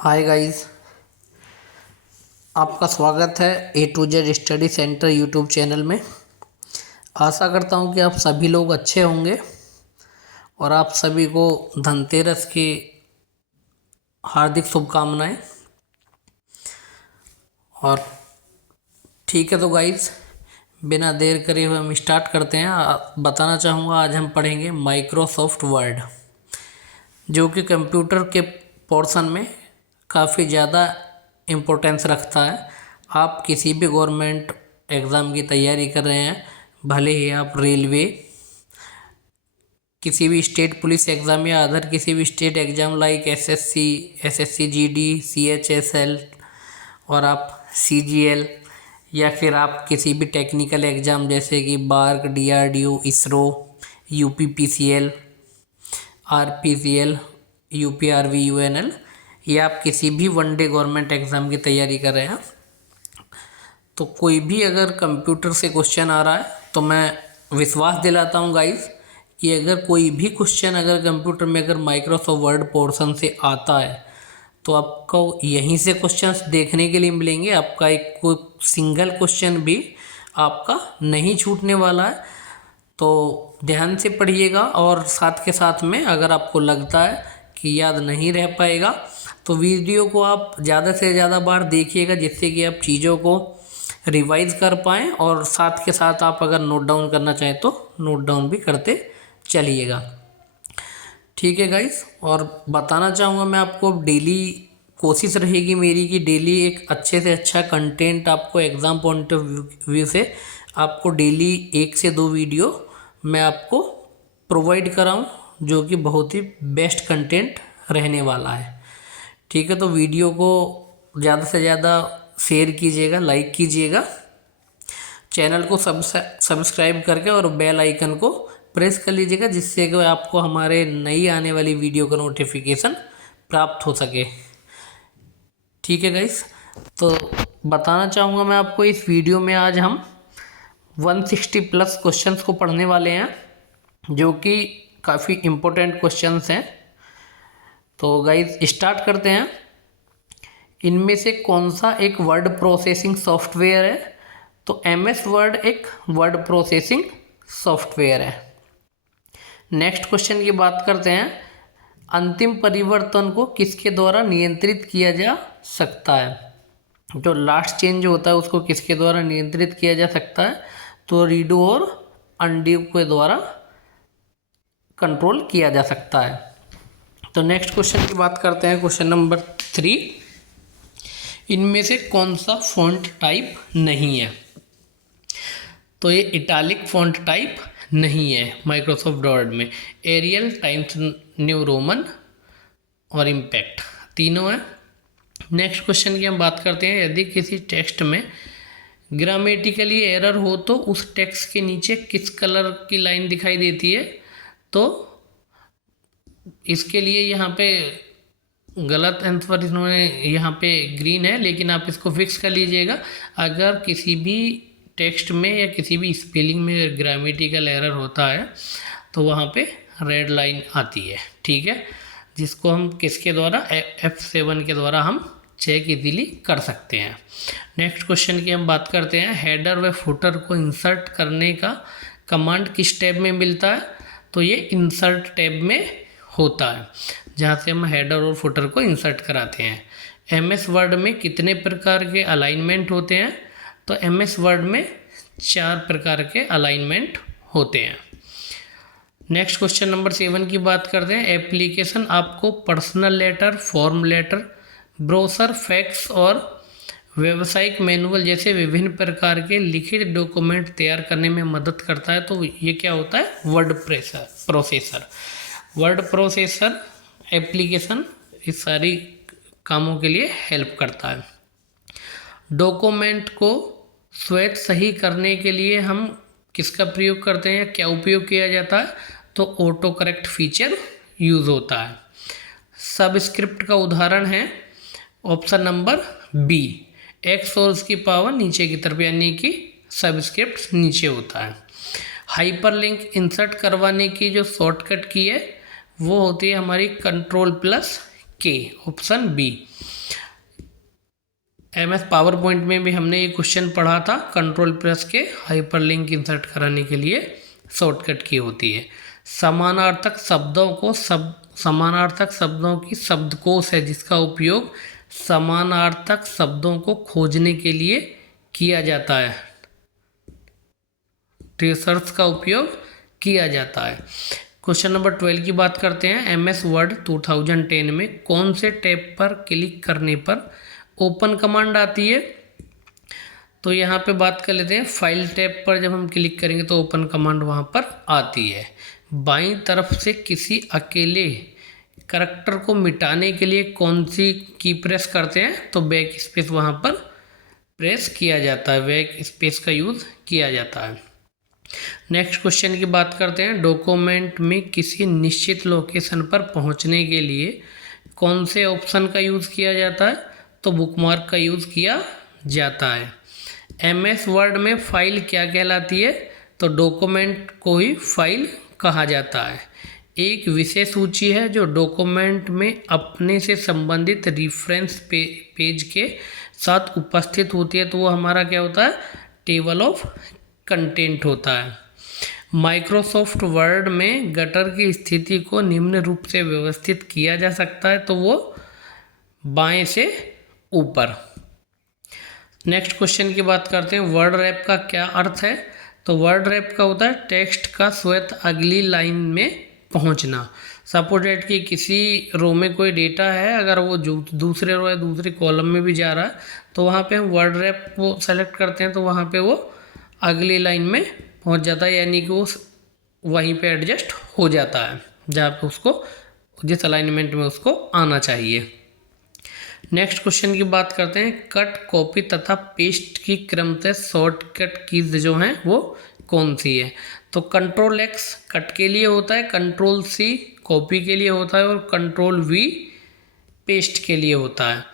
Hi guys, आपका स्वागत है A to Z study centre YouTube channel में। आशा करता हूँ कि आप सभी लोग अच्छे होंगे और आप सभी को धनतेरस की हार्दिक शुभकामनाएं। और ठीक है तो गाइस, बिना देर करे हुए हम स्टार्ट करते हैं। बताना चाहूँगा आज हम पढ़ेंगे माइक्रोसॉफ्ट वर्ड, जो कि कंप्यूटर के पोर्शन में काफ़ी ज़्यादा इम्पोर्टेंस रखता है। आप किसी भी गवर्नमेंट एग्ज़ाम की तैयारी कर रहे हैं, भले ही आप रेलवे, किसी भी स्टेट पुलिस एग्ज़ाम या अदर किसी भी state exam like SSC, SSC GD, CHSL और आप सीजीएल, या फिर आप किसी भी टेक्निकल एग्ज़ाम जैसे कि BARC, DRDO, ISRO, UPPCL, RPCL, UPRV, UNL, या आप किसी भी वनडे गवर्नमेंट एग्ज़ाम की तैयारी कर रहे हैं, तो कोई भी अगर कंप्यूटर से क्वेश्चन आ रहा है तो मैं विश्वास दिलाता हूँ गाइस कि अगर कोई भी क्वेश्चन अगर कंप्यूटर में अगर माइक्रोसॉफ्ट वर्ड पोर्शन से आता है तो आपको यहीं से क्वेश्चंस देखने के लिए मिलेंगे। आपका एक कोई सिंगल क्वेश्चन भी आपका नहीं छूटने वाला है। तो ध्यान से पढ़िएगा और साथ के साथ में अगर आपको लगता है कि याद नहीं रह पाएगा तो वीडियो को आप ज़्यादा से ज़्यादा बार देखिएगा, जिससे कि आप चीज़ों को रिवाइज कर पाएँ और साथ के साथ आप अगर नोट डाउन करना चाहें तो नोट डाउन भी करते चलिएगा। ठीक है गाइस, और बताना चाहूँगा मैं आपको, डेली कोशिश रहेगी मेरी कि डेली एक अच्छे से अच्छा कंटेंट आपको एग्ज़ाम पॉइंट ऑफ व्यू से आपको डेली 1 से 2 वीडियो मैं आपको प्रोवाइड कराऊं, जो कि बहुत ही बेस्ट कंटेंट रहने वाला है। ठीक है, तो वीडियो को ज़्यादा से ज़्यादा शेयर कीजिएगा, लाइक कीजिएगा, चैनल को सब्सक्राइब करके और बेल आइकन को प्रेस कर लीजिएगा, जिससे कि आपको हमारे नई आने वाली वीडियो का नोटिफिकेशन प्राप्त हो सके। ठीक है गाइस, तो बताना चाहूँगा मैं आपको, इस वीडियो में आज हम 160 प्लस क्वेश्चंस को पढ़ने वाले हैं, जो कि काफ़ी इम्पोर्टेंट क्वेश्चंस हैं। तो गाइस स्टार्ट करते हैं। इनमें से कौन सा एक वर्ड प्रोसेसिंग सॉफ्टवेयर है? तो एमएस वर्ड एक वर्ड प्रोसेसिंग सॉफ्टवेयर है। नेक्स्ट क्वेश्चन की बात करते हैं। अंतिम परिवर्तन को किसके द्वारा नियंत्रित किया जा सकता है? जो लास्ट चेंज होता है उसको किसके द्वारा नियंत्रित किया जा सकता है? तो रीडू और अनडू के द्वारा कंट्रोल किया जा सकता है। तो नेक्स्ट क्वेश्चन की बात करते हैं, क्वेश्चन नंबर 3। इनमें से कौन सा फॉन्ट टाइप नहीं है? तो ये इटैलिक फॉन्ट टाइप नहीं है माइक्रोसॉफ्ट वर्ड में। एरियल, टाइम्स न्यू रोमन और इम्पैक्ट तीनों हैं। नेक्स्ट क्वेश्चन की हम बात करते हैं। यदि किसी टेक्स्ट में ग्रामेटिकली एरर हो तो उस टेक्स्ट के नीचे किस कलर की लाइन दिखाई देती है? तो इसके लिए यहाँ पे गलत आंसर इन्होंने यहाँ पे ग्रीन है, लेकिन आप इसको फिक्स कर लीजिएगा। अगर किसी भी टेक्स्ट में या किसी भी स्पेलिंग में ग्रामेटिकल एरर होता है तो वहाँ पे रेड लाइन आती है। ठीक है, जिसको हम किसके द्वारा, F7 के द्वारा हम चेक इजीली कर सकते हैं। नेक्स्ट क्वेश्चन की हम बात करते हैं। हेडर व फुटर को इंसर्ट करने का कमांड किस टैब में मिलता है? तो ये इंसर्ट टैब में होता है, जहाँ से हम हेडर और फुटर को इंसर्ट कराते हैं। एमएस वर्ड में कितने प्रकार के अलाइनमेंट होते हैं? तो एमएस वर्ड में 4 प्रकार के अलाइनमेंट होते हैं। नेक्स्ट क्वेश्चन नंबर 7 की बात करते हैं। एप्लीकेशन आपको personal letter, form letter, brochure, fax और व्यावसायिक मैनुअल जैसे विभिन्न प्रकार के लिखित डॉक्यूमेंट तैयार करने में मदद करता है। तो ये क्या होता है? Word processor. Word processor application इस सारी कामों के लिए हेल्प करता है। डॉक्यूमेंट को स्वैत सही करने के लिए हम किसका प्रयोग करते हैं? क्या उपयोग किया जाता है? तो ऑटो करेक्ट फीचर यूज़ होता है। सबस्क्रिप्ट का उदाहरण है ऑप्शन नंबर बी, एक्स और उसकी पावर नीचे की तरफ, यानी कि सबस्क्रिप्ट नीचे होता है। हाइपरलिंक इंसर्ट करवाने की जो शॉर्टकट की है वो होती है हमारी control plus K, option B. MS PowerPoint में भी हमने ये क्वेश्चन पढ़ा था, control plus K hyperlink insert कराने के लिए शॉर्टकट की होती है। समानार्थक शब्दों की शब्दकोश है जिसका उपयोग समानार्थक शब्दों को खोजने के लिए किया जाता है, ट्रेसर्स का उपयोग किया जाता है। क्वेश्चन नंबर 12 की बात करते हैं। MS वर्ड 2010 में कौन से टैब पर क्लिक करने पर ओपन कमांड आती है? तो यहाँ पे बात कर लेते हैं, फाइल टैब पर जब हम क्लिक करेंगे तो ओपन कमांड वहाँ पर आती है। बाईं तरफ से किसी अकेले करैक्टर को मिटाने के लिए कौन सी की प्रेस करते हैं? तो बैक स्पेस वहाँ पर प्रेस किया जाता है, बैक स्पेस का यूज़ किया जाता है। नेक्स्ट क्वेश्चन की बात करते हैं। डॉक्यूमेंट में किसी निश्चित लोकेशन पर पहुँचने के लिए कौन से ऑप्शन का यूज़ किया जाता है? तो बुकमार्क का यूज़ किया जाता है। MS वर्ड में फाइल क्या कहलाती है? तो डॉक्यूमेंट को ही फाइल कहा जाता है। एक विशेष सूची है जो डॉक्यूमेंट में अपने से संबंधित रेफरेंस पेज के साथ उपस्थित होती है, तो वो हमारा क्या होता है? टेबल ऑफ कंटेंट होता है। माइक्रोसॉफ्ट वर्ड में गटर की स्थिति को निम्न रूप से व्यवस्थित किया जा सकता है, तो वो बाएं से ऊपर। नेक्स्ट क्वेश्चन की बात करते हैं। वर्ड रैप का क्या अर्थ है? तो वर्ड रैप का होता है टेक्स्ट का स्वतः अगली लाइन में पहुंचना। सपोज दैट कि किसी रो में कोई डेटा है, अगर वो दूसरे रो या दूसरे कॉलम में भी जा रहा है तो वहाँ पे हम वर्ड रैप को सेलेक्ट करते हैं, तो वहाँ पे वो अगली लाइन में पहुँच जाता है, यानी कि वो वहीं पे एडजस्ट हो जाता है जहाँ पे उसको जिस अलाइनमेंट में उसको आना चाहिए। नेक्स्ट क्वेश्चन की बात करते हैं। कट, कॉपी तथा पेस्ट की क्रमशः शॉर्टकट कीज जो हैं वो कौन सी है? तो कंट्रोल X कट के लिए होता है, कंट्रोल C कॉपी के लिए होता है और कंट्रोल V पेस्ट के लिए होता है।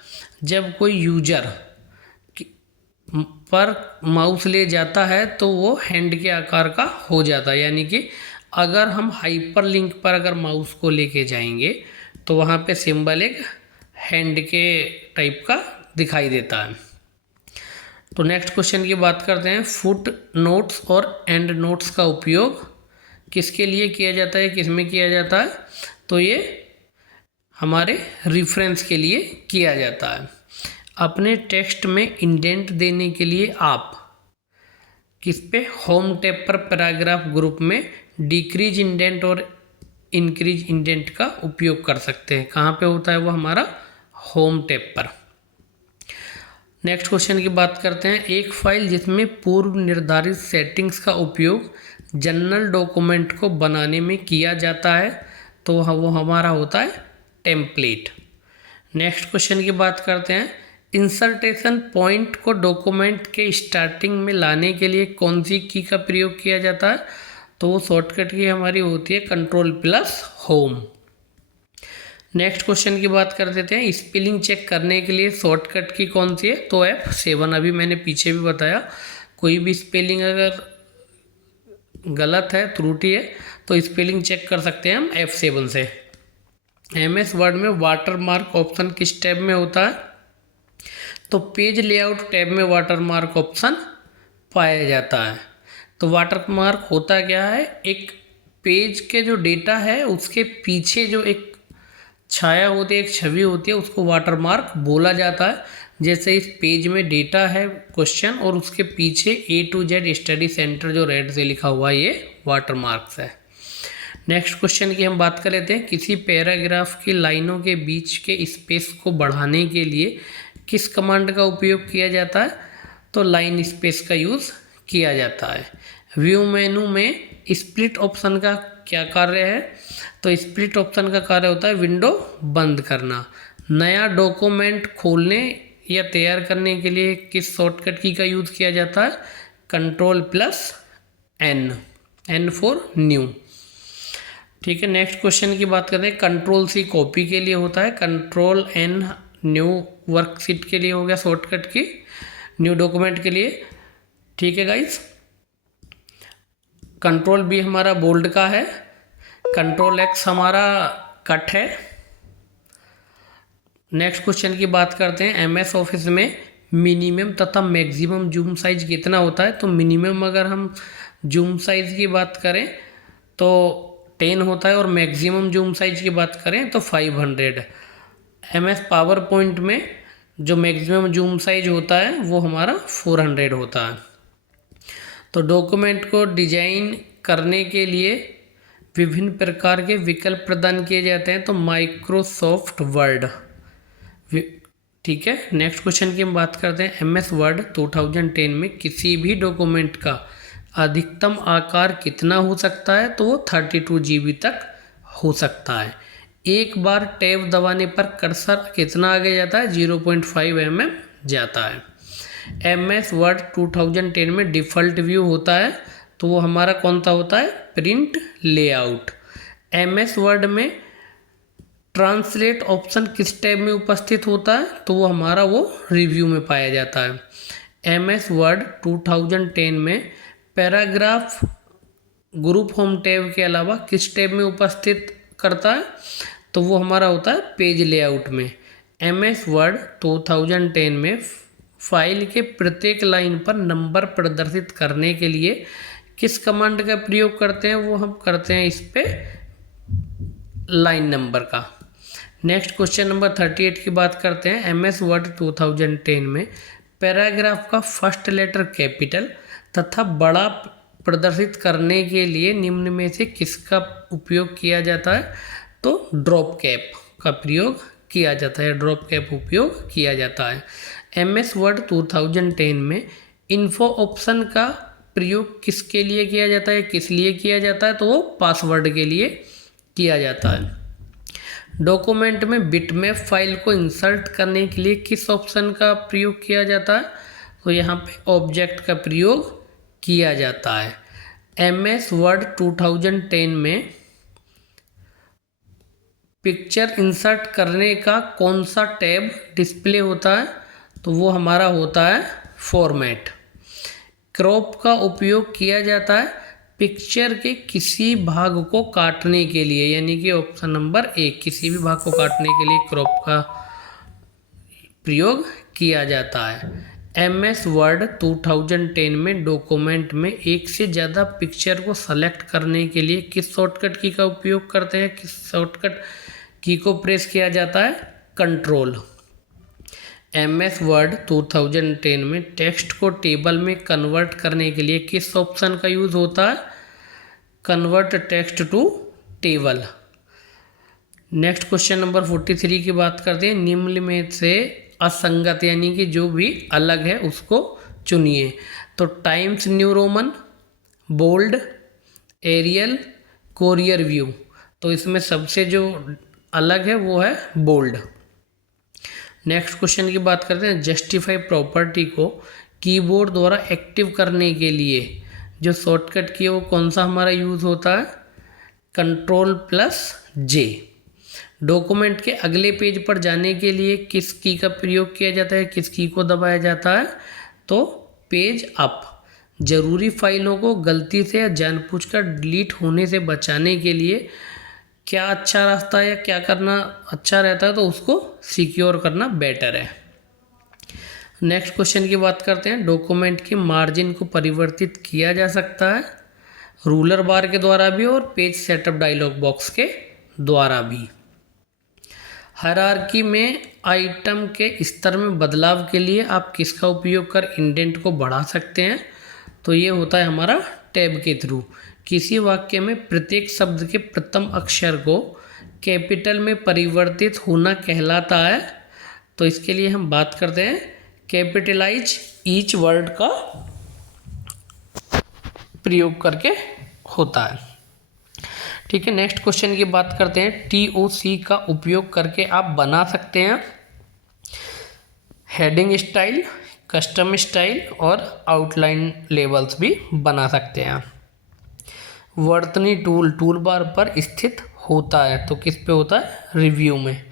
जब कोई यूजर पर माउस ले जाता है तो वो हैंड के आकार का हो जाता है, यानी कि अगर हम हाइपर लिंक पर अगर माउस को लेके जाएंगे तो वहाँ पे सिंबल एक हैंड के टाइप का दिखाई देता है। तो नेक्स्ट क्वेश्चन की बात करते हैं। फुट नोट्स और एंड नोट्स का उपयोग किसके लिए किया जाता है, किस में किया जाता है? तो ये हमारे रेफरेंस के लिए किया जाता है। अपने टेक्स्ट में इंडेंट देने के लिए आप किस पे? होम टैब पर पैराग्राफ ग्रुप में डिक्रीज इंडेंट और इंक्रीज इंडेंट का उपयोग कर सकते हैं। कहाँ पे होता है वो? हमारा होम टैब पर। नेक्स्ट क्वेश्चन की बात करते हैं। एक फाइल जिसमें पूर्व निर्धारित सेटिंग्स का उपयोग जनरल डॉक्यूमेंट को बनाने में किया जाता है, तो वो हमारा होता है टेम्पलेट। नेक्स्ट क्वेश्चन की बात करते हैं। इंसर्टेशन पॉइंट को डॉक्यूमेंट के स्टार्टिंग में लाने के लिए कौन सी की का प्रयोग किया जाता है? तो वो शॉर्टकट की हमारी होती है control plus home. Next question की बात कर देते हैं। स्पेलिंग चेक करने के लिए शॉर्टकट की कौन सी है? तो F7। अभी मैंने पीछे भी बताया, कोई भी स्पेलिंग अगर गलत है, त्रुटि है, तो स्पेलिंग चेक कर सकते हैं हम F7 से। MS वर्ड में वाटरमार्क ऑप्शन किस टैब में होता है? तो पेज लेआउट टैब में वाटरमार्क ऑप्शन पाया जाता है। तो वाटरमार्क होता क्या है? एक पेज के जो डेटा है उसके पीछे जो एक छाया होती है, एक छवि होती है, उसको वाटरमार्क बोला जाता है। जैसे इस पेज में डेटा है क्वेश्चन और उसके पीछे A to Z study centre जो रेड से लिखा हुआ है, ये वाटरमार्क्स है। नेक्स्ट क्वेश्चन की हम बात कर लेते हैं। किसी पैराग्राफ की लाइनों के बीच के स्पेस को बढ़ाने के लिए किस कमांड का उपयोग किया जाता है? तो लाइन स्पेस का यूज़ किया जाता है। व्यू मेनू में स्प्लिट ऑप्शन का क्या कार्य है? तो स्प्लिट ऑप्शन का कार्य होता है विंडो बंद करना। नया डॉक्यूमेंट खोलने या तैयार करने के लिए किस शॉर्टकट की का यूज़ किया जाता है? Control plus N for new. ठीक है। नेक्स्ट क्वेश्चन की बात करते हैं। कंट्रोल C कॉपी के लिए होता है, कंट्रोल N न्यू वर्कशीट के लिए हो गया शॉर्टकट की, न्यू डॉक्यूमेंट के लिए। ठीक है गाइस। कंट्रोल B हमारा बोल्ड का है, कंट्रोल X हमारा कट है, नेक्स्ट क्वेश्चन की बात करते हैं, एमएस ऑफिस में मिनिमम तथा मैक्सिमम जूम साइज कितना होता है। तो मिनिमम अगर हम जूम साइज की बात करें तो 10 होता है और मैक्सिमम जूम साइज की बात करें तो 500। एमएस पावर पॉइंट में जो मैक्सिमम जूम साइज होता है वो हमारा 400 होता है। तो डॉक्यूमेंट को डिजाइन करने के लिए विभिन्न प्रकार के विकल्प प्रदान किए जाते हैं। तो माइक्रोसॉफ्ट वर्ड, ठीक है। नेक्स्ट क्वेश्चन की हम बात करते हैं, एमएस वर्ड 2010 में किसी भी डॉक्यूमेंट का अधिकतम आकार कितना हो सकता है। तो वो 32 GB तक हो सकता है। एक बार टैब दबाने पर कर्सर कितना आगे जाता है, 0.5 mm जाता है। एमएस वर्ड 2010 में डिफ़ॉल्ट व्यू होता है, तो वो हमारा कौन सा होता है, प्रिंट लेआउट। एमएस वर्ड में ट्रांसलेट ऑप्शन किस टैब में उपस्थित होता है, तो वो हमारा वो रिव्यू में पाया जाता है। एमएस वर्ड 2010 में पैराग्राफ ग्रुप होम टैब के अलावा किस टैब में उपस्थित करता है, तो वो हमारा होता है पेज लेआउट में। एमएस वर्ड 2010 में फाइल के प्रत्येक लाइन पर नंबर प्रदर्शित करने के लिए किस कमांड का प्रयोग करते हैं, वो हम करते हैं इस पे लाइन नंबर का। नेक्स्ट क्वेश्चन नंबर 38 की बात करते हैं, एमएस वर्ड 2010 में पैराग्राफ का फर्स्ट लेटर कैपिटल तथा बड़ा प्रदर्शित करने के लिए निम्न में से किसका उपयोग किया जाता है। तो ड्रॉप कैप का प्रयोग किया जाता है, ड्रॉप कैप उपयोग किया जाता है। एमएस वर्ड 2010 में इन्फो ऑप्शन का प्रयोग किसके लिए किया जाता है, किस लिए किया जाता है, तो वो पासवर्ड के लिए किया जाता है। डॉक्यूमेंट में बिटमैप फाइल को इंसर्ट करने के लिए किस ऑप्शन का प्रयोग किया जाता है, तो यहाँ पे ऑब्जेक्ट का प्रयोग किया जाता है। एमएस वर्ड 2010 में पिक्चर इंसर्ट करने का कौन सा टैब डिस्प्ले होता है, तो वो हमारा होता है फॉर्मेट। क्रॉप का उपयोग किया जाता है पिक्चर के किसी भाग को काटने के लिए, यानी कि ऑप्शन नंबर 1, किसी भी भाग को काटने के लिए क्रॉप का प्रयोग किया जाता है। एमएस वर्ड 2010 में डॉक्यूमेंट में एक से ज़्यादा पिक्चर को सेलेक्ट करने के लिए किस शॉर्टकट की का उपयोग करते हैं, किस शॉर्टकट की को प्रेस किया जाता है, कंट्रोल। एमएस वर्ड 2010 में टेक्स्ट को टेबल में कन्वर्ट करने के लिए किस ऑप्शन का यूज़ होता है, convert text to table. Next question number 43 की बात करते हैं, निम्न में से असंगत यानी कि जो भी अलग है उसको चुनिए। तो Times New Roman, bold, Arial, Courier new, तो इसमें सबसे जो अलग है वो है बोल्ड। नेक्स्ट क्वेश्चन की बात करते हैं, जस्टिफाई प्रॉपर्टी को कीबोर्ड द्वारा एक्टिव करने के लिए जो शॉर्टकट की है वो कौन सा हमारा यूज़ होता है, Ctrl+J। डॉक्यूमेंट के अगले पेज पर जाने के लिए किस की का प्रयोग किया जाता है, किस की को दबाया जाता है, तो पेज अप। ज़रूरी फाइलों को गलती से या जानबूझकर डिलीट होने से बचाने के लिए क्या अच्छा रास्ता है या क्या करना अच्छा रहता है, तो उसको सिक्योर करना बेटर है। नेक्स्ट क्वेश्चन की बात करते हैं, डॉक्यूमेंट के मार्जिन को परिवर्तित किया जा सकता है रूलर बार के द्वारा भी और पेज सेटअप डायलॉग बॉक्स के द्वारा भी। हायरार्की में आइटम के स्तर में बदलाव के लिए आप किसका उपयोग कर इंडेंट को बढ़ा सकते हैं, तो ये होता है हमारा टैब के थ्रू। किसी वाक्य में प्रत्येक शब्द के प्रथम अक्षर को कैपिटल में परिवर्तित होना कहलाता है, तो इसके लिए हम बात करते हैं कैपिटलाइज ईच वर्ड का प्रयोग करके होता है। ठीक है, नेक्स्ट क्वेश्चन की बात करते हैं, TOC का उपयोग करके आप बना सकते हैं हेडिंग स्टाइल, कस्टम स्टाइल और आउटलाइन लेबल्स भी बना सकते हैं। वर्तनी टूल बार पर स्थित होता है, तो किस पे होता है, रिव्यू में।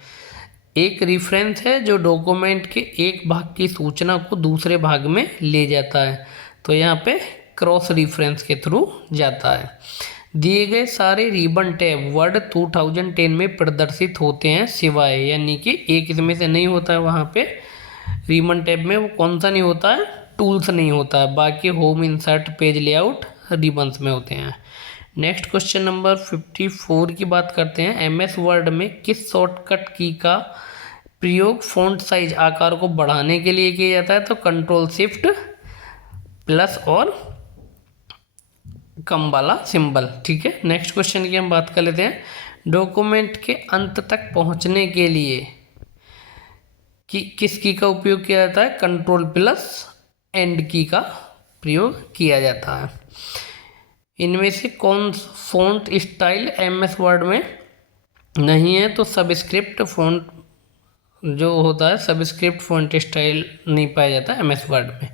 एक रेफरेंस है जो डॉक्यूमेंट के एक भाग की सूचना को दूसरे भाग में ले जाता है, तो यहाँ पे क्रॉस रेफरेंस के थ्रू जाता है। दिए गए सारे रिबन टैब वर्ड 2010 में प्रदर्शित होते हैं सिवाय, यानी कि एक इसमें से नहीं होता है वहाँ पे रिबन टैब में, वो कौन सा नहीं होता है, टूल्स नहीं होता है, बाकी home, insert, page layout, ribbons में होते हैं। नेक्स्ट क्वेश्चन नंबर 54 की बात करते हैं। एमएस वर्ड में किस शॉर्टकट की का प्रयोग फ़ॉन्ट साइज आकार को बढ़ाने के लिए किया जाता है? तो कंट्रोल शिफ्ट प्लस और कम वाला सिंबल। ठीक है, नेक्स्ट क्वेश्चन की हम बात कर लेते हैं। डॉक्यूमेंट के अंत तक पहुंचने के लिए किस की का उपयोग किया जाता है? कंट्रोल प्लस एंड की का प्रयोग किया जाता है। इनमें से कौन फ़ॉन्ट स्टाइल एमएस वर्ड में नहीं है? तो सबस्क्रिप्ट फ़ॉन्ट जो होता है, सबस्क्रिप्ट फ़ॉन्ट स्टाइल नहीं पाया जाता एमएस वर्ड में।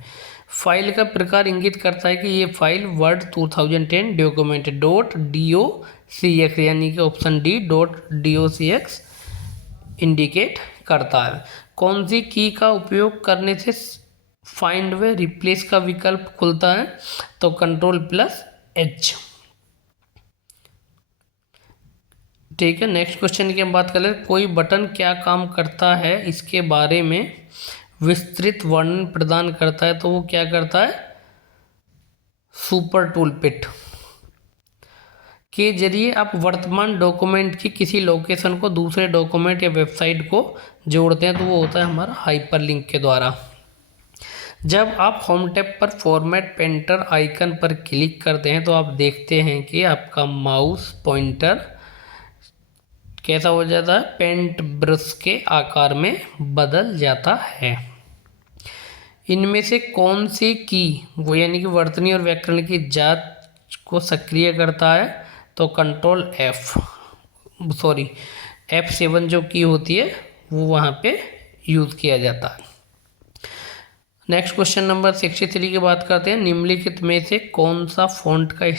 फाइल का प्रकार इंगित करता है कि ये फाइल वर्ड 2010 डॉक्यूमेंट .docx यानी कि ऑप्शन डी .docx इंडिकेट करता है। कौन सी की का उपयोग करने से फाइंड व रिप्लेस का विकल्प खुलता है? तो कंट्रोल प्लस एच। ठीक है, नेक्स्ट क्वेश्चन की हम बात कर ले। कोई बटन क्या काम करता है इसके बारे में विस्तृत वर्णन प्रदान करता है? तो वो क्या करता है? सुपर टूलपिट के जरिए आप वर्तमान डॉक्यूमेंट की किसी लोकेशन को दूसरे डॉक्यूमेंट या वेबसाइट को जोड़ते हैं, तो वो होता है हमारा हाइपरलिंक के द्वारा। जब आप होम टैब पर फॉर्मेट पेंटर आइकन पर क्लिक करते हैं तो आप देखते हैं कि आपका माउस पॉइंटर कैसा हो जाता है? पेंट ब्रश के आकार में बदल जाता है। इनमें से कौन सी की वो यानी कि वर्तनी और व्याकरण की जांच को सक्रिय करता है? तो कंट्रोल F7 जो की होती है वो वहाँ पे यूज़ किया जाता है। नेक्स्ट क्वेश्चन नंबर 63 की बात करते हैं। निम्नलिखित में से कौन सा फ़ॉन्ट का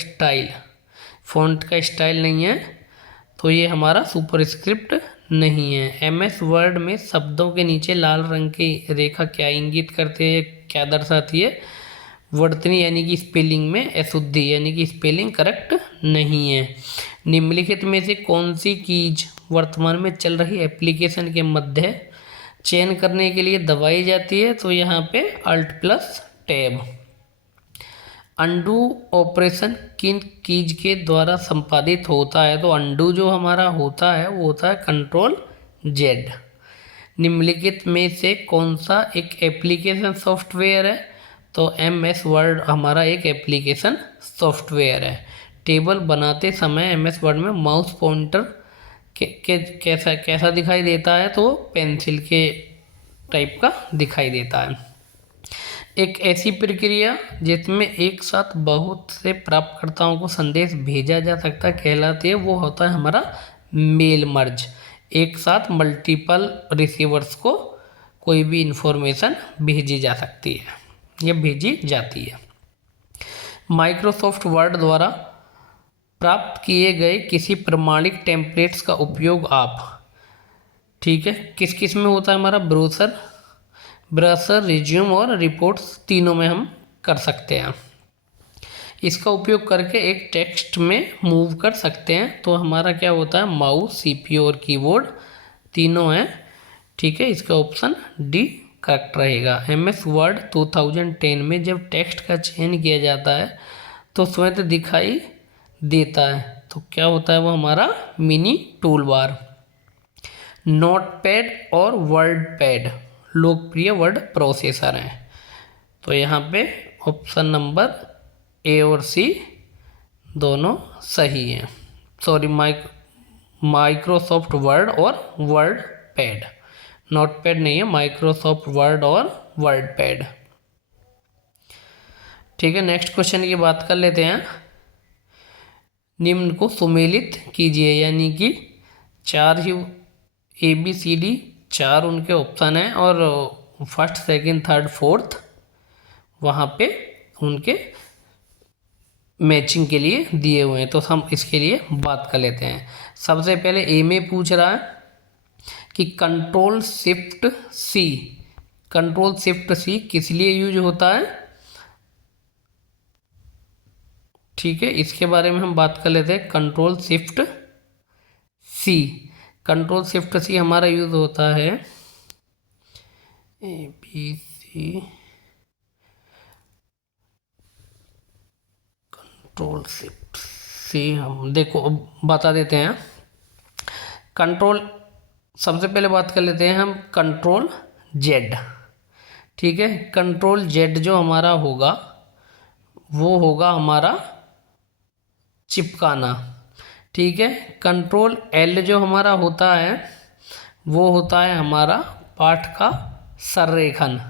स्टाइल नहीं है? तो ये हमारा सुपरस्क्रिप्ट नहीं है। एमएस वर्ड में शब्दों के नीचे लाल रंग की रेखा क्या इंगित करते हैं, क्या दर्शाती है? वर्तनी यानी कि स्पेलिंग में अशुद्धि यानी कि स्पेलिंग करेक्ट नहीं है। निम्नलिखित में से कौन सी कीज वर्तमान में चल रही एप्लीकेशन के मध्य चयन करने के लिए दबाई जाती है? तो यहाँ पे Alt plus tab. Undo operation किन कीज के द्वारा संपादित होता है? तो अंडू जो हमारा होता है वो होता है कंट्रोल जेड। निम्नलिखित में से कौन सा एक एप्लीकेशन सॉफ्टवेयर है? तो एमएस वर्ड हमारा एक एप्लीकेशन सॉफ्टवेयर है। टेबल बनाते समय एमएस वर्ड में माउस पॉइंटर कैसा दिखाई देता है? तो पेंसिल के टाइप का दिखाई देता है। एक ऐसी प्रक्रिया जिसमें एक साथ बहुत से प्राप्तकर्ताओं को संदेश भेजा जा सकता है कहलाती है, वो होता है हमारा मेल मर्ज। एक साथ मल्टीपल रिसीवर्स को कोई भी इंफॉर्मेशन भेजी जा सकती है या भेजी जाती है। माइक्रोसॉफ्ट वर्ड द्वारा प्राप्त किए गए किसी प्रमाणिक टेम्पलेट्स का उपयोग आप, ठीक है, किस किस में होता है? हमारा ब्राउज़र, रिज्यूम और रिपोर्ट्स तीनों में हम कर सकते हैं। इसका उपयोग करके एक टेक्स्ट में मूव कर सकते हैं। तो हमारा क्या होता है? माउस, सीपीयू और कीबोर्ड तीनों हैं। ठीक है, इसका ऑप्शन डी करेक्ट रहेगा। एमएस वर्ड 2010 में जब टेक्स्ट का चयन किया जाता है तो स्वतः दिखाई देता है, तो क्या होता है वो? हमारा मिनी टूल बार। नोटपैड और वर्ड पैड लोकप्रिय वर्ड प्रोसेसर हैं। तो यहाँ पे ऑप्शन नंबर ए और सी दोनों सही हैं। सॉरी, माइक्रोसॉफ्ट वर्ड और वर्ड पैड, नोटपैड नहीं है, माइक्रोसॉफ्ट वर्ड और वर्ड पैड। ठीक है, नेक्स्ट क्वेश्चन की बात कर लेते हैं। निम्न को सुमेलित कीजिए, यानी कि चार ही ABCD चार उनके ऑप्शन हैं और फर्स्ट, सेकंड, थर्ड, फोर्थ वहाँ पे उनके मैचिंग के लिए दिए हुए हैं। तो हम इसके लिए बात कर लेते हैं। सबसे पहले ए में पूछ रहा है कि कंट्रोल शिफ्ट सी किस लिए यूज होता है? ठीक है, इसके बारे में हम बात कर लेते हैं। Control shift C, control shift C हमारा यूज़ होता है ABC, कंट्रोल शिफ्ट सी हम देखो अब बता देते हैं। कंट्रोल, सबसे पहले बात कर लेते हैं हम कंट्रोल जेड। ठीक है, कंट्रोल जेड जो हमारा होगा वो होगा हमारा चिपकाना। ठीक है, कंट्रोल एल जो हमारा होता है वो होता है हमारा पाठ का संरेखन।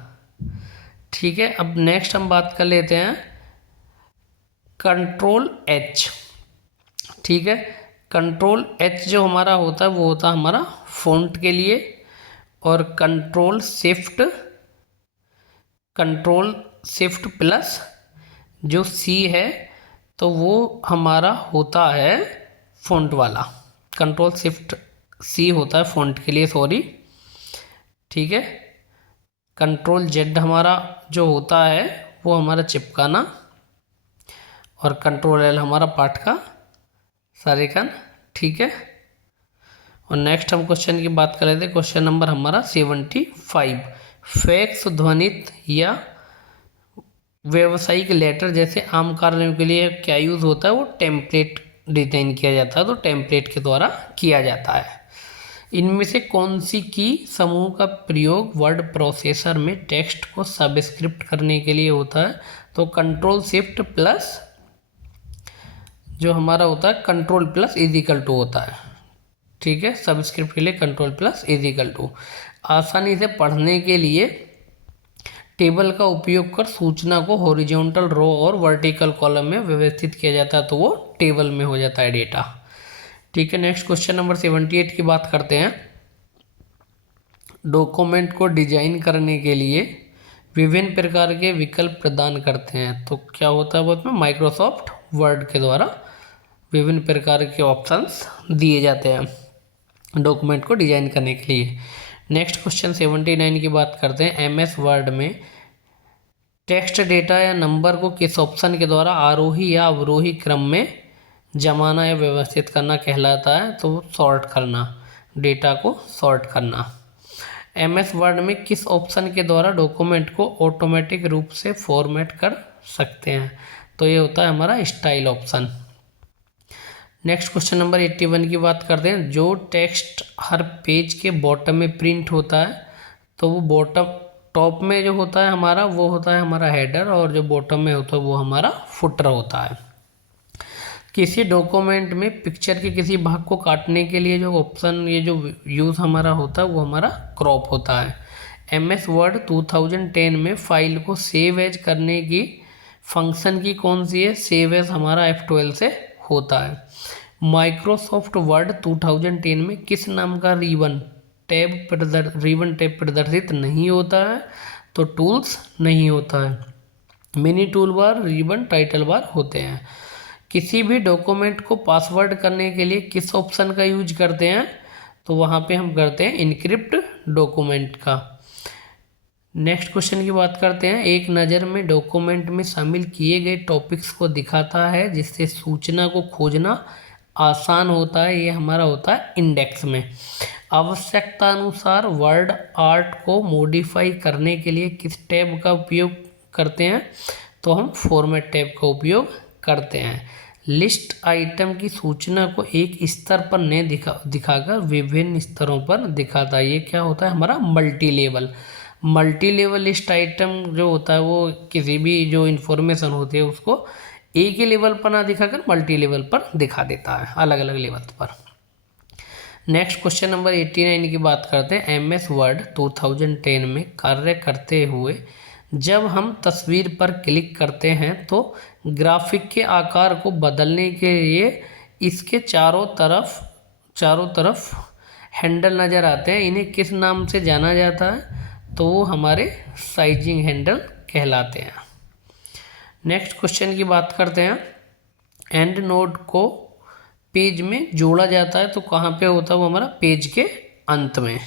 ठीक है, अब नेक्स्ट हम बात कर लेते हैं कंट्रोल एच। ठीक है, कंट्रोल एच जो हमारा होता है वो होता है हमारा फ़ॉन्ट के लिए, और कंट्रोल शिफ्ट प्लस जो सी है तो वो हमारा होता है फ़ॉन्ट वाला। कंट्रोल शिफ्ट सी होता है फ़ॉन्ट के लिए, सॉरी। ठीक है, कंट्रोल जेड हमारा जो होता है वो हमारा चिपकाना, और कंट्रोल एल हमारा पाठ का संरेखन। ठीक है, और नेक्स्ट हम क्वेश्चन की बात कर लेते हैं। क्वेश्चन नंबर हमारा 75। फैक्स ध्वनित या व्यावसायिक लेटर जैसे आम कार्यों के लिए क्या यूज़ होता है, वो टेम्पलेट डिज़ाइन किया जाता है, तो टेम्पलेट के द्वारा किया जाता है। इनमें से कौन सी की समूह का प्रयोग वर्ड प्रोसेसर में टेक्स्ट को सबस्क्रिप्ट करने के लिए होता है, तो कंट्रोल शिफ्ट प्लस जो हमारा होता है control plus is equal to होता है। ठीक है, सबस्क्रिप्ट के लिए control plus is equal to. आसानी से पढ़ने के लिए टेबल का उपयोग कर सूचना को हॉरिजॉन्टल रो और वर्टिकल कॉलम में व्यवस्थित किया जाता है, तो वो टेबल में हो जाता है डेटा। ठीक है, नेक्स्ट क्वेश्चन नंबर 78 की बात करते हैं। डॉक्यूमेंट को डिजाइन करने के लिए विभिन्न प्रकार के विकल्प प्रदान करते हैं, तो क्या होता है वो उसमें माइक्रोसॉफ्ट वर्ड के द्वारा विभिन्न प्रकार के ऑप्शंस दिए जाते हैं डॉक्यूमेंट को डिजाइन करने के लिए। नेक्स्ट क्वेश्चन 79 की बात करते हैं। MS वर्ड में टेक्स्ट डेटा या नंबर को किस ऑप्शन के द्वारा आरोही या अवरोही क्रम में जमाना या व्यवस्थित करना कहलाता है, तो सॉर्ट करना, डेटा को सॉर्ट करना। MS वर्ड में किस ऑप्शन के द्वारा डॉक्यूमेंट को ऑटोमेटिक रूप से फॉर्मेट कर सकते हैं, तो ये होता है हमारा style option. Next question number 81 की बात करते हैं। जो टेक्स्ट हर पेज के बॉटम में प्रिंट होता है, तो वो बॉटम टॉप में जो होता है हमारा वो होता है हमारा हेडर, और जो बॉटम में होता है वो हमारा फुटर होता है। किसी डॉक्यूमेंट में पिक्चर के किसी भाग को काटने के लिए जो ऑप्शन, ये जो यूज़ हमारा होता है वो हमारा क्रॉप होता है। MS वर्ड 2010 में फाइल को सेव एज करने की फंक्शन की कौन सी है, सेव एज हमारा F12 से होता है। माइक्रोसॉफ्ट वर्ड 2010 में किस नाम का रिबन टैब प्रदर्शित नहीं होता है, तो टूल्स नहीं होता है। Mini tool bar, ribbon, title bar होते हैं। किसी भी डॉक्यूमेंट को पासवर्ड करने के लिए किस ऑप्शन का यूज करते हैं, तो वहाँ पे हम करते हैं इनक्रिप्ट डॉक्यूमेंट का। नेक्स्ट क्वेश्चन की बात करते हैं। एक नज़र में डॉक्यूमेंट में शामिल किए गए टॉपिक्स को दिखाता है जिससे सूचना को खोजना आसान होता है, ये हमारा होता है इंडेक्स में। आवश्यकता अनुसार वर्ड आर्ट को मॉडिफाई करने के लिए किस टैब का उपयोग करते हैं, तो हम फॉर्मेट टैब का उपयोग करते हैं। लिस्ट आइटम की सूचना को एक स्तर पर नहीं दिखाकर विभिन्न स्तरों पर दिखाता है, ये क्या होता है हमारा मल्टी लेवल लिस्ट आइटम जो होता है वो किसी भी जो इन्फॉर्मेशन होती है उसको एक ही लेवल पर ना दिखाकर मल्टी लेवल पर दिखा देता है, अलग अलग लेवल पर। नेक्स्ट क्वेश्चन नंबर 89 की बात करते हैं। MS वर्ड 2010 में कार्य करते हुए जब हम तस्वीर पर क्लिक करते हैं तो ग्राफिक के आकार को बदलने के लिए इसके चारों तरफ हैंडल नज़र आते हैं, इन्हें किस नाम से जाना जाता है, तो वो हमारे साइजिंग हैंडल कहलाते हैं। नेक्स्ट क्वेश्चन की बात करते हैं। एंड नोड को पेज में जोड़ा जाता है, तो कहाँ पे होता है वो हमारा पेज के अंत में।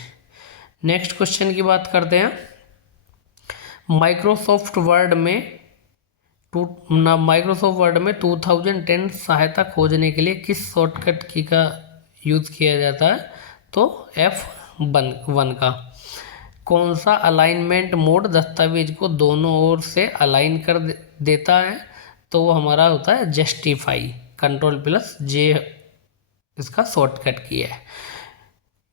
नेक्स्ट क्वेश्चन की बात करते हैं। माइक्रोसॉफ्ट वर्ड में माइक्रोसॉफ्ट वर्ड में 2010 सहायता खोजने के लिए किस शॉर्टकट की का यूज़ किया जाता है? तो F1 का। कौन सा अलाइनमेंट मोड दस्तावेज को दोनों ओर से अलाइन कर देता है? तो वो हमारा होता है जस्टिफाई। Ctrl+J इसका शॉर्टकट की है।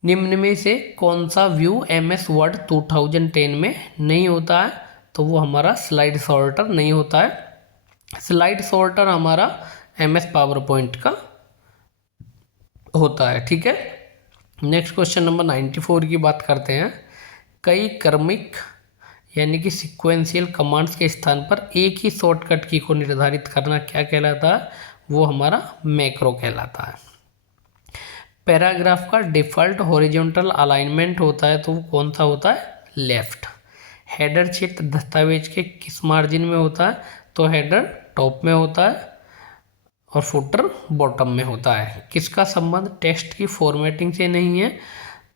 निम्न में से कौन सा व्यू MS वर्ड 2010 में नहीं होता है? तो वो हमारा स्लाइड सॉर्टर नहीं होता है। स्लाइड सॉर्टर हमारा MS पावर पॉइंट का होता है। ठीक है, नेक्स्ट क्वेश्चन नंबर 94 की बात करते हैं। कई क्रमिक यानी कि सिक्वेंशियल कमांड्स के स्थान पर एक ही शॉर्टकट की को निर्धारित करना क्या कहलाता है? वो हमारा मैक्रो कहलाता है। पैराग्राफ का डिफ़ॉल्ट हॉरिजॉन्टल अलाइनमेंट होता है तो वो कौन सा होता है? लेफ्ट। हेडर क्षेत्र दस्तावेज के किस मार्जिन में होता है? तो हेडर टॉप में होता है और फुटर बॉटम में होता है। किसका संबंध टेक्स्ट की फॉर्मेटिंग से नहीं है?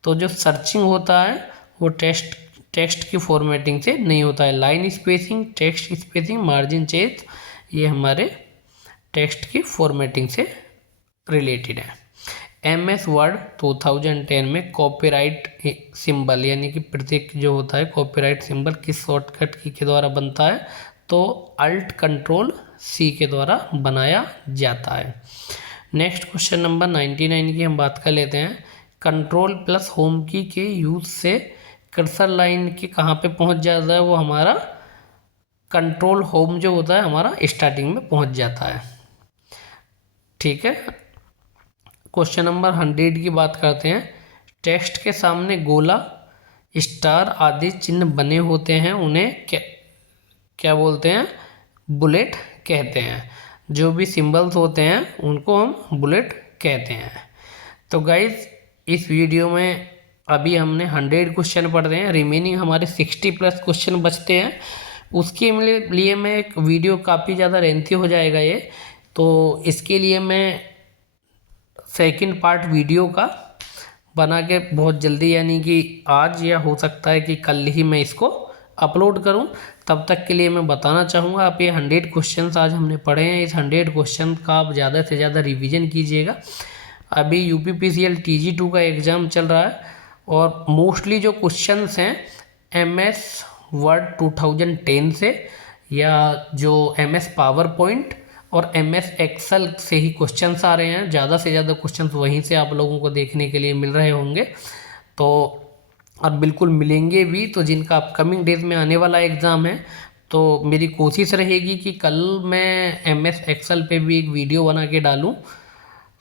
तो जो सर्चिंग होता है वो टेक्स्ट की फॉर्मेटिंग से नहीं होता है। Line spacing, text spacing, margin change ये हमारे टेक्स्ट की फॉर्मेटिंग से रिलेटेड है। MS वर्ड 2010 में कॉपीराइट सिंबल यानी कि प्रतीक जो होता है कॉपीराइट सिंबल किस शॉर्टकट की के द्वारा बनता है? तो Alt+Ctrl+C के द्वारा बनाया जाता है। नेक्स्ट क्वेश्चन नंबर 99 की हम बात कर लेते हैं। Ctrl+Home की के यूज़ से कर्सर लाइन के कहाँ पे पहुँच जाता है? वो हमारा कंट्रोल होम जो होता है हमारा स्टार्टिंग में पहुँच जाता है। ठीक है, क्वेश्चन नंबर 100 की बात करते हैं। टेक्स्ट के सामने गोला, स्टार आदि चिन्ह बने होते हैं, उन्हें क्या बोलते हैं? बुलेट कहते हैं। जो भी सिंबल्स होते हैं उनको हम बुलेट कहते हैं। तो गाइज इस वीडियो में अभी हमने 100 क्वेश्चन पढ़ रहे हैं, रिमेनिंग हमारे 60+ क्वेश्चन बचते हैं। उसके लिए मैं एक वीडियो काफ़ी ज़्यादा लेंथी हो जाएगा ये, तो इसके लिए मैं सेकंड पार्ट वीडियो का बना के बहुत जल्दी यानी कि आज या हो सकता है कि कल ही मैं इसको अपलोड करूं। तब तक के लिए मैं बताना चाहूँगा आप ये 100 क्वेश्चंस आज हमने पढ़े हैं, इस 100 क्वेश्चन का आप ज़्यादा से ज़्यादा रिवीजन कीजिएगा। अभी UPPCL TG2 का एग्ज़ाम चल रहा है और मोस्टली जो क्वेश्चंस हैं MS वर्ड 2010 से या जो MS पावर पॉइंट और MS एक्सेल से ही क्वेश्चंस आ रहे हैं। ज़्यादा से ज़्यादा क्वेश्चंस वहीं से आप लोगों को देखने के लिए मिल रहे होंगे तो और बिल्कुल मिलेंगे भी। तो जिनका अपकमिंग डेज में आने वाला एग्ज़ाम है तो मेरी कोशिश रहेगी कि कल मैं MS एक्सेल पे भी एक वीडियो बना के डालूँ।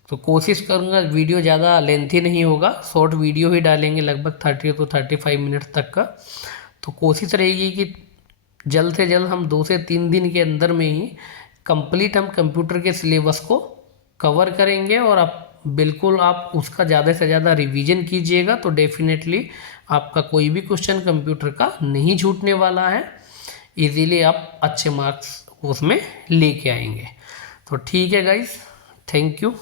तो कोशिश करूँगा वीडियो ज़्यादा लेंथी नहीं होगा, शॉर्ट वीडियो ही डालेंगे लगभग 30 to 35 मिनट तक का। तो कोशिश रहेगी कि जल्द से जल्द हम 2 से 3 दिन के अंदर में ही कंप्लीट हम कंप्यूटर के सिलेबस को कवर करेंगे और आप उसका ज़्यादा से ज़्यादा रिवीजन कीजिएगा तो डेफिनेटली आपका कोई भी क्वेश्चन कंप्यूटर का नहीं छूटने वाला है। इजीली आप अच्छे मार्क्स उसमें लेके आएंगे। तो ठीक है गाइस, थैंक यू।